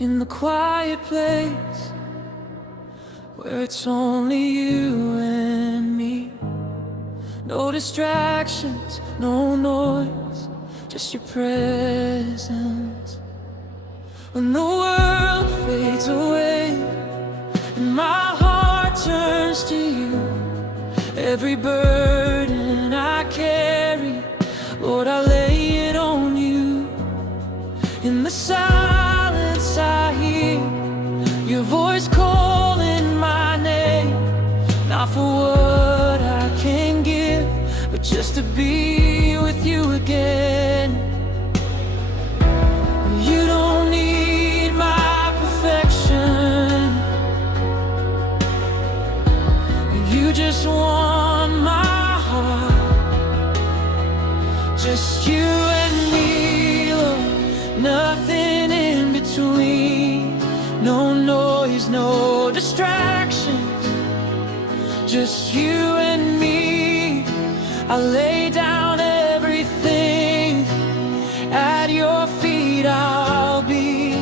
in the quiet place where it's only you and me. No distractions, no noise, just your presence. When the world fades away and my heart turns to you, every burden I carry, Lord, I lay it on you. In the silence I hear your voice calling my name, not for what I can give, but just to be with you again. You don't need my perfection, you just want my heart. Just you and me, Lord, nothing in between. No noise, no distractions, just you and me. I lay down everything at your feet. I'll be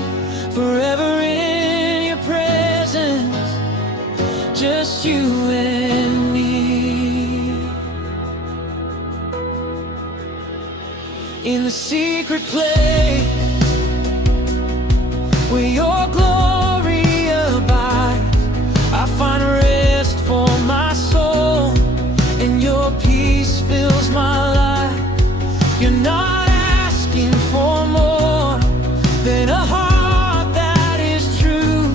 forever in your presence, just you and me. In the secret place where your glory abides, I find rest for my soul, and your peace fills my life. You're not asking for more than a heart that is true,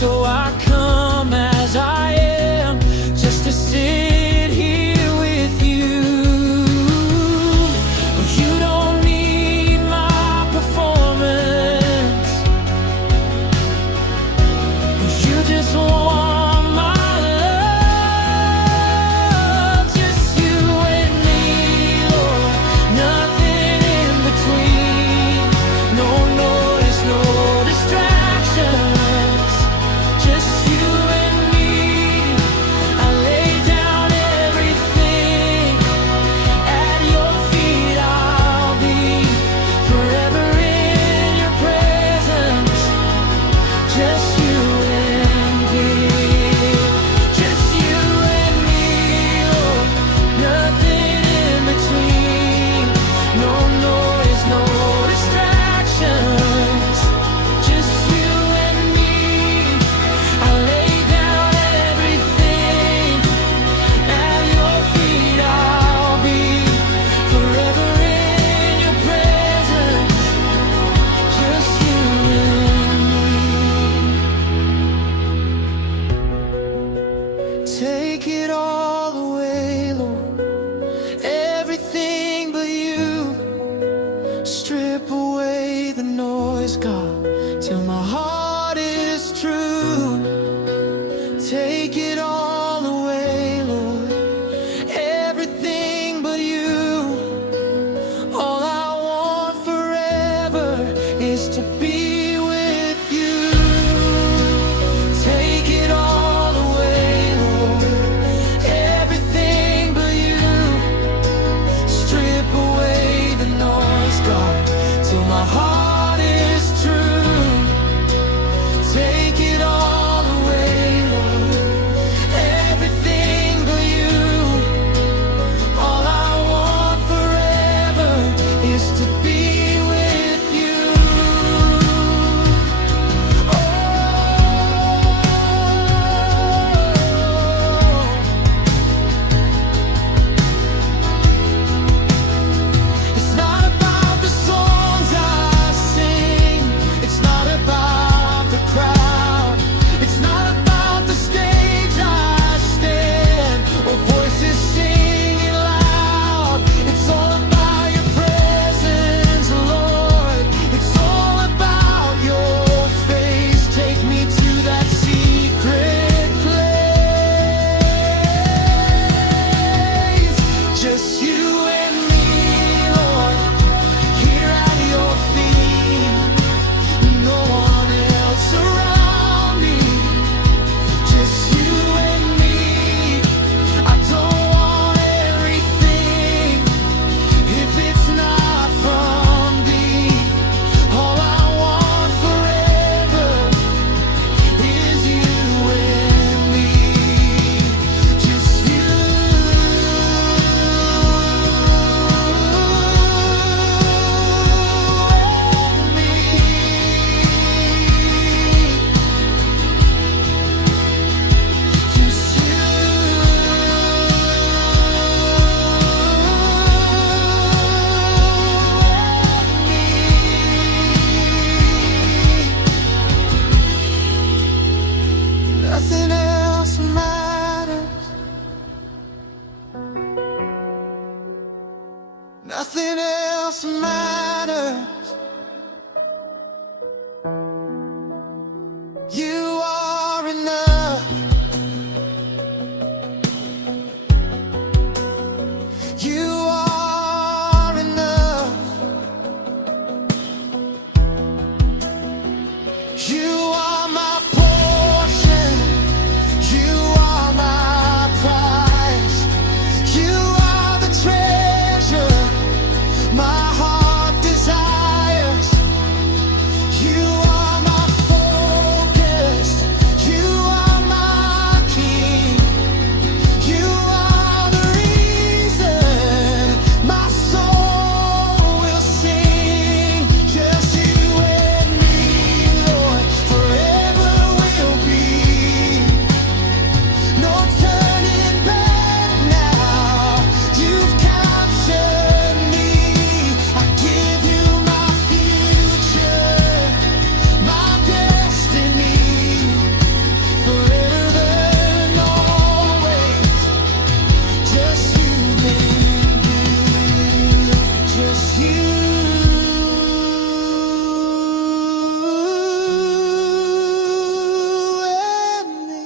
so I come as I am, just to sit here with you. You don't need my performance, you just want my love. Just you and me, Lord, nothing in between. No noise, no distractions, just you and me. I lay down everything at your feet. I'll be forever in your presence, just you and me. Just you and me, Lord, nothing in between. No noise, no distractions, just you and me. I lay down everything at your feet. I'll be forever in your presence, just you and me. Take it all away, Lord, everything but you. Strip away the noise, God, till my heart is true. Take it all away, Lord, everything but you. All I want forever is to be with you. Take it all away, Lord, Nothing else matters. Nothing else matters. You are enough. You are enough. You are my portion. You are my prize. You are the treasure my heart desires. You are my focus. You are my king. You are the reason my soul will sing. Just you and me, Lord, forever will be. No turning back now. You've captured me. I give you my future, my destiny, forever and always. Just you and you. Just you and me.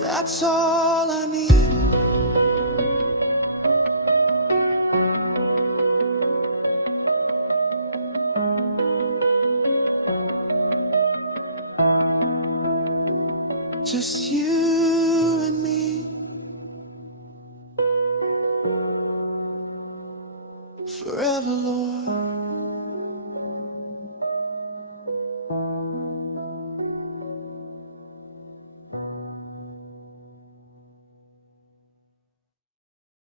That's all I need. Just you and me. Forever, Lord.